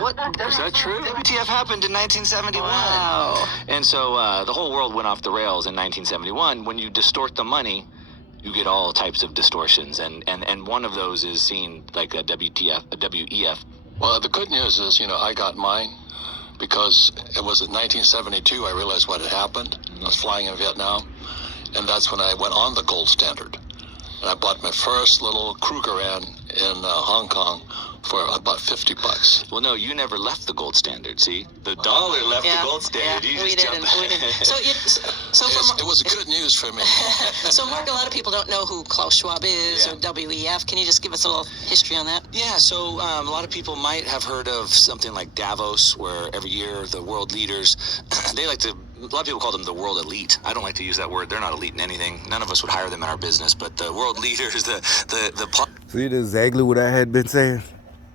What? Is that true? WTF happened in 1971. Wow. And so the whole world went off the rails in 1971. When you distort the money, you get all types of distortions. And one of those is seen like a WTF, a WEF. Well, the good news is, I got mine because it was in 1972 I realized what had happened. I was flying in Vietnam, and that's when I went on the gold standard. And I bought my first little Krugerrand in Hong Kong for about $50. Well, no, you never left the gold standard. See, the dollar left the gold standard. Yeah, You we just didn't. jumped We didn't. So It was good news for me. So, Mark, a lot of people don't know who Klaus Schwab is or WEF. Can you just give us a little history on that? Yeah, so a lot of people might have heard of something like Davos, where every year the world leaders, a lot of people call them the world elite. I don't like to use that word. They're not elite in anything. None of us would hire them in our business, but the world leaders, See, that's exactly what I had been saying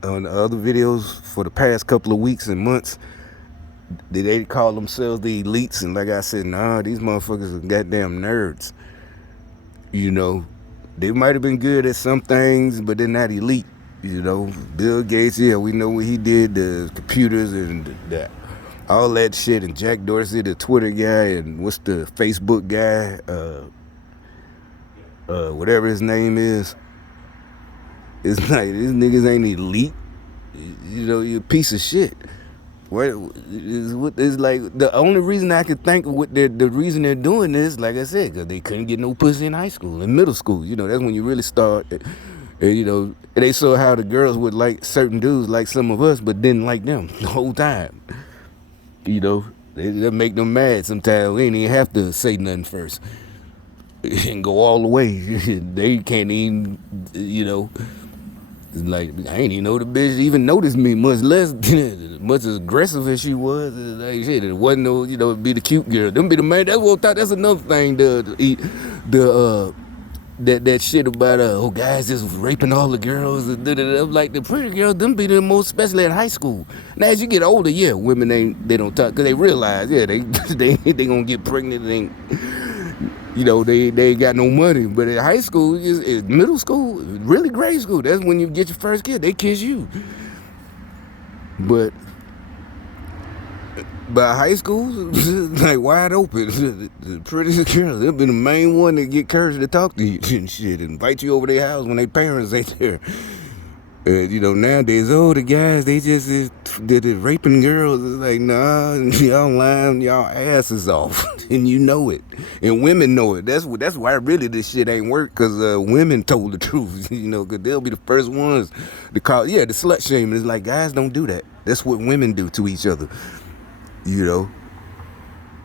on the other videos for the past couple of weeks and months. They call themselves the elites, and like I said, nah, these motherfuckers are goddamn nerds. They might have been good at some things, but they're not elite. Bill Gates, yeah, we know what he did, the computers and all that shit, and Jack Dorsey, the Twitter guy, and what's the Facebook guy, whatever his name is. It's like, these niggas ain't elite. You're a piece of shit. It's like, the only reason I could think of what the reason they're doing this, like I said, because they couldn't get no pussy in high school, in middle school. That's when you really start. And they saw how the girls would like certain dudes, like some of us, but didn't like them the whole time. They make them mad sometimes. We ain't even have to say nothing first and go all the way. They can't even, it's like, I ain't even know the bitch even noticed me, much less, much as aggressive as she was. Like, shit, it wasn't no, be the cute girl. Them be the man. That's another thing. That shit about guys just raping all the girls. Like the pretty girls, them be the most, especially in high school. Now as you get older, yeah, women they don't talk because they realize, yeah, they gonna get pregnant. They ain't got no money. But in high school, is middle school, really grade school, that's when you get your first kid. They kiss you. But by high school, like wide open. The prettiest girls, they'll be the main one that get courage to talk to you and shit, invite you over their house when their parents ain't there. Nowadays, the guys, they just did it raping girls. It's like, nah, y'all lying y'all asses off, and you know it, and women know it. That's why really this shit ain't work, because women told the truth, because they'll be the first ones to call, the slut shaming. It's like, guys don't do that. That's what women do to each other,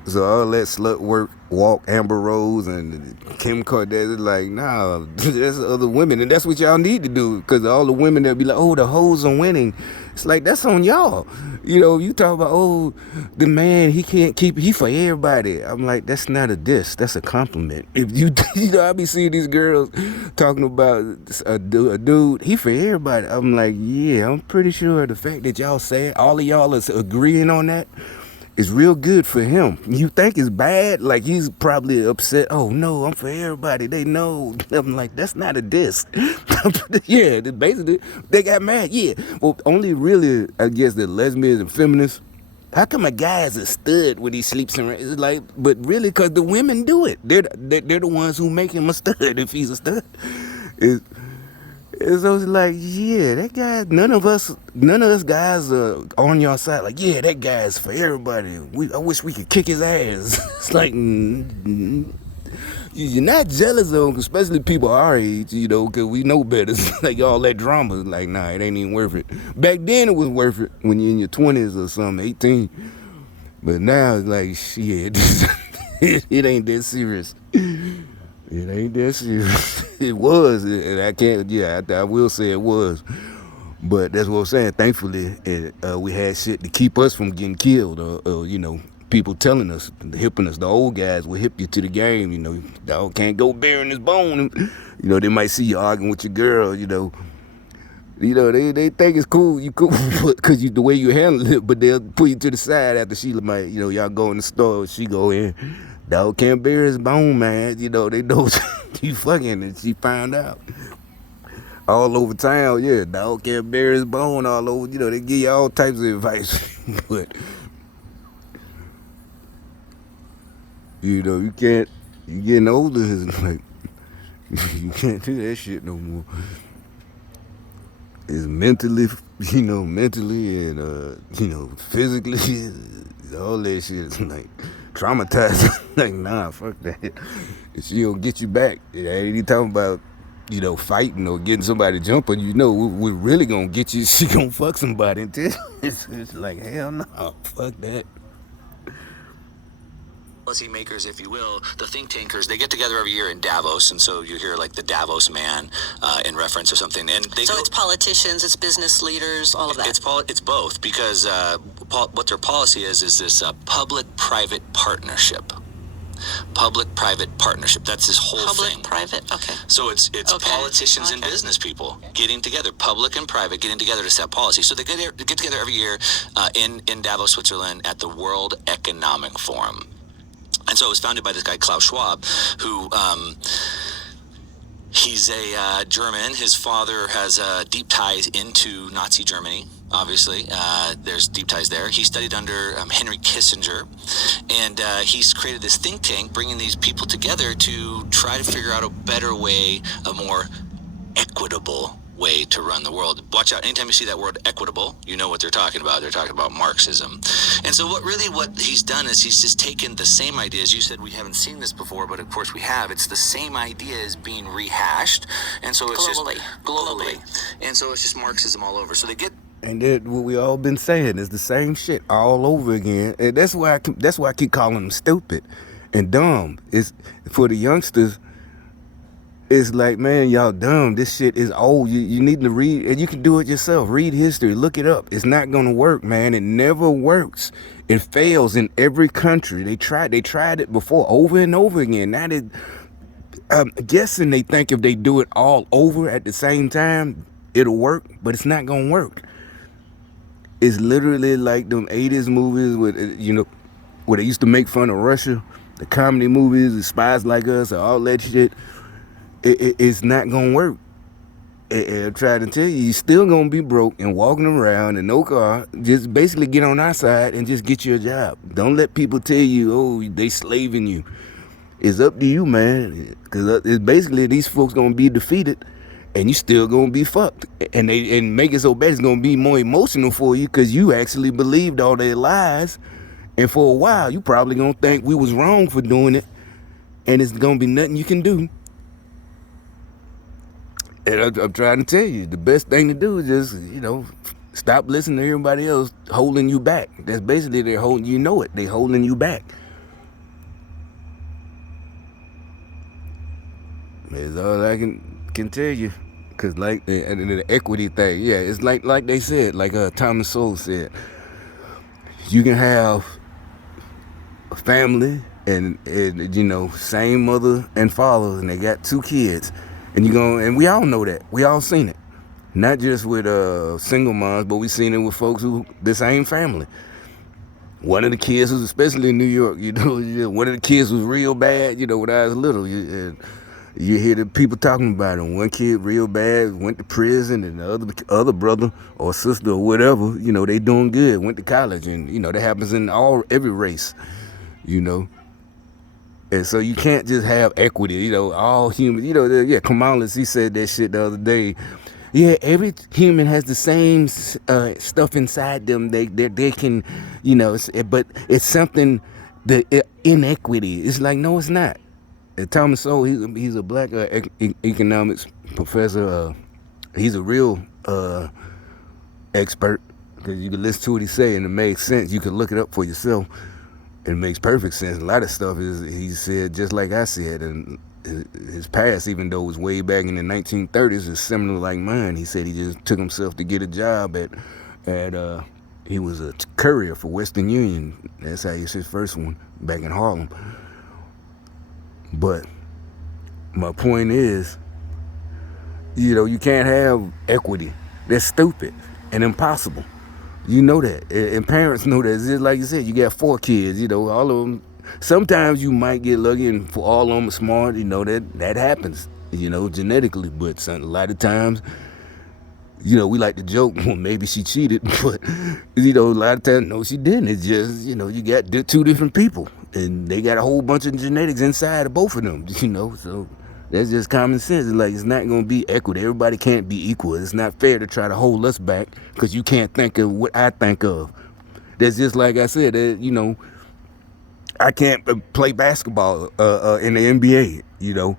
So all that slut work, walk, Amber Rose and Kim Kardashian, like, nah, that's other women. And that's what y'all need to do, because all the women that be like, the hoes are winning. It's like, that's on y'all. You talk about, the man, he can't keep it. He for everybody. I'm like, that's not a diss. That's a compliment. If you, I be seeing these girls talking about a dude, he for everybody. I'm like, yeah, I'm pretty sure the fact that y'all say, all of y'all is agreeing on that, it's real good for him. You think it's bad? Like, he's probably upset. Oh, no, I'm for everybody. They know. I'm like, that's not a diss. Yeah, basically, they got mad. Yeah. Well, only really, I guess, the lesbians and feminists. How come a guy is a stud when he sleeps around? It's like, but really, because the women do it. They're the ones who make him a stud if he's a stud. So it's like, yeah, that guy, none of us guys are on your side. Like, yeah, that guy's for everybody. I wish we could kick his ass. It's like, you're not jealous of him, especially people our age, because we know better. It's like all that drama. Like, nah, it ain't even worth it. Back then it was worth it when you're in your 20s or something, 18. But now it's like, shit, it ain't that serious. It ain't that serious. It was, and I will say it was. But that's what I'm saying. Thankfully, we had shit to keep us from getting killed. People telling us, hipping us. The old guys will hip you to the game. Dog can't go bearing his bone. They might see you arguing with your girl. They think it's cool. You cool because the way you handle it. But they'll put you to the side after she might. Y'all go in the store. She go in. Dog can't bear his bone, man. They know you fucking, and she found out. all over town. Yeah, dog can't bear his bone all over. They give you all types of advice, but you can't. You getting older, it's like you can't do that shit no more. It's mentally, mentally and physically, all that shit is like traumatizing. Like, nah, fuck that. If she don't get you back, it ain't even talking about fighting or getting somebody jumping. We're really gonna get you. She gonna fuck somebody until it's like, hell no, fuck that. Policy makers, if you will, the think tankers, they get together every year in Davos, and so you hear like the Davos man in reference or something. And it's politicians, it's business leaders, all of that. It's both, because what their policy is this public-private partnership. Public-private partnership. That's this whole thing. Public-private, okay. So it's politicians and business people getting together, public and private, getting together to set policy. So they get together every year in Davos, Switzerland, at the World Economic Forum. And so it was founded by this guy, Klaus Schwab, who he's a German. His father has deep ties into Nazi Germany, obviously. There's deep ties there. He studied under Henry Kissinger, and he's created this think tank, bringing these people together to try to figure out a better way, a more equitable way to run the world. Watch out, anytime you see that word equitable, you know what they're talking about. They're talking about Marxism. And so what he's done is he's just taken the same ideas. You said we haven't seen this before, but of course we have. It's the same ideas being rehashed, and so it's globally. And so it's just Marxism all over. So they get. And that what we all been saying is the same shit all over again. And that's why I keep calling them stupid and dumb. It's for the youngsters. It's like, man, y'all dumb. This shit is old. You need to read, and you can do it yourself. Read history. Look it up. It's not gonna work, man. It never works. It fails in every country. They tried it before, over and over again. Now I'm guessing they think if they do it all over at the same time, it'll work, but it's not gonna work. It's literally like them 80s movies with, where they used to make fun of Russia, the comedy movies, the Spies Like Us, all that shit. It's not gonna work. I'm trying to tell you, you're still gonna be broke and walking around in no car. Just basically get on our side and just get you a job. Don't let people tell you, oh, they slaving you. It's up to you, man. Because it's basically these folks gonna be defeated, and you still gonna be fucked. And make it so bad, it's gonna be more emotional for you because you actually believed all their lies. And for a while, you probably gonna think we was wrong for doing it, and it's gonna be nothing you can do. And I'm trying to tell you, the best thing to do is just, stop listening to everybody else holding you back. That's basically they're holding, they're holding you back. That's all I can tell you. Because like the equity thing, yeah, it's like they said, like Thomas Sowell said, you can have a family and same mother and father, and they got 2 kids. And we all know that. We all seen it. Not just with single moms, but we seen it with folks who, the same family. One of the kids was, especially in New York, one of the kids was real bad, when I was little. You hear the people talking about it. One kid real bad, went to prison, and the other brother or sister or whatever, they doing good, went to college. And, that happens in every race, And so you can't just have equity, all humans, Kamala, he said that shit the other day. Yeah, every human has the same stuff inside them. They can, but it's something, the inequity. It's like, no, it's not. And Thomas Sowell, he's a black economics professor. He's a real expert, because you can listen to what he say and it makes sense. You can look it up for yourself. It makes perfect sense. A lot of stuff he said just like I said, and his past, even though it was way back in the 1930s, is similar like mine. He said he just took himself to get a job he was a courier for Western Union. That's how he was his first one, back in Harlem. But my point is, you can't have equity. That's stupid and impossible. You know that, and parents know that. It's just like you said, you got 4 kids, all of them. Sometimes you might get lucky, and for all of them are smart, that happens, genetically. But a lot of times, You know, we like to joke, well, maybe she cheated, but, you know, a lot of times, no, she didn't. It's just, you know, you got two different people, and they got a whole bunch of genetics inside of both of them, you know, so that's just common sense. It's like, it's not going to be equity. Everybody can't be equal. It's not fair to try to hold us back because you can't think of what I think of. That's just like I said, you know, I can't play basketball in the NBA, you know.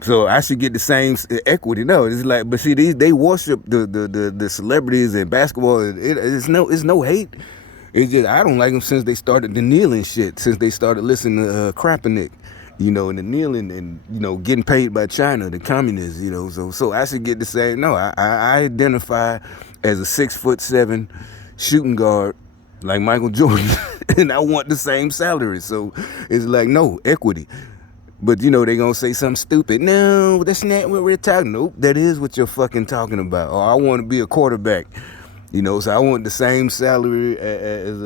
So I should get the same equity. No, it's like, but see, they worship the celebrities and basketball. It's no hate. It's just I don't like them since they started the kneeling shit. Since they started listening to Kaepernick, you know, and the kneeling and you know getting paid by China, the communists, you know. So I should get the same. No, I identify as a 6'7" shooting guard like Michael Jordan, and I want the same salary. So it's like no equity. But, you know, they going to say something stupid. No, that's not what we're talking. Nope, that is what you're fucking talking about. Or I want to be a quarterback. You know, so I want the same salary as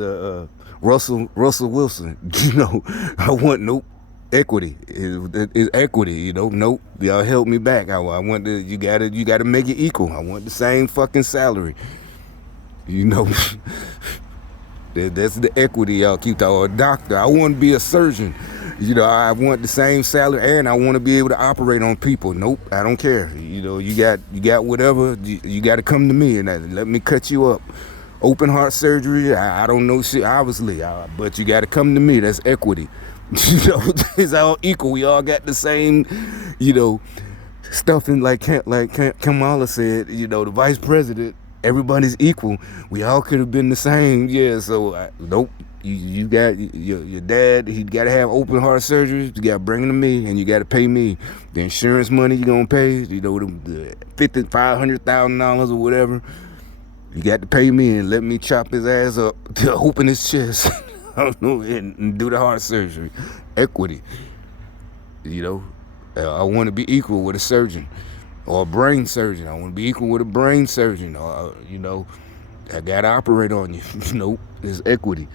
Russell Wilson. You know, I want, nope, equity. It's equity, you know. Nope, y'all help me back. I want you gotta make it equal. I want the same fucking salary. You know. That's the equity y'all keep talking. Or a doctor. I want to be a surgeon. You know, I want the same salary and I want to be able to operate on people. Nope, I don't care. You know, you got whatever. You got to come to me and let me cut you up. Open heart surgery. I don't know shit, obviously, but you got to come to me. That's equity. You know, it's all equal. We all got the same, you know, stuff. And like Kamala said, you know, the vice president. Everybody's equal. We all could have been the same. Yeah, so nope. You got your dad. He got to have open heart surgery. You got to bring him to me, and you got to pay me the insurance money you gonna pay. You know the $500,000 or whatever. You got to pay me and let me chop his ass up to open his chest. I don't know, and do the heart surgery. Equity. You know, I want to be equal with a surgeon. Or a brain surgeon. I want to be equal with a brain surgeon. Or, you know, I got to operate on you. Nope, it's equity.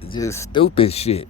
It's just stupid shit.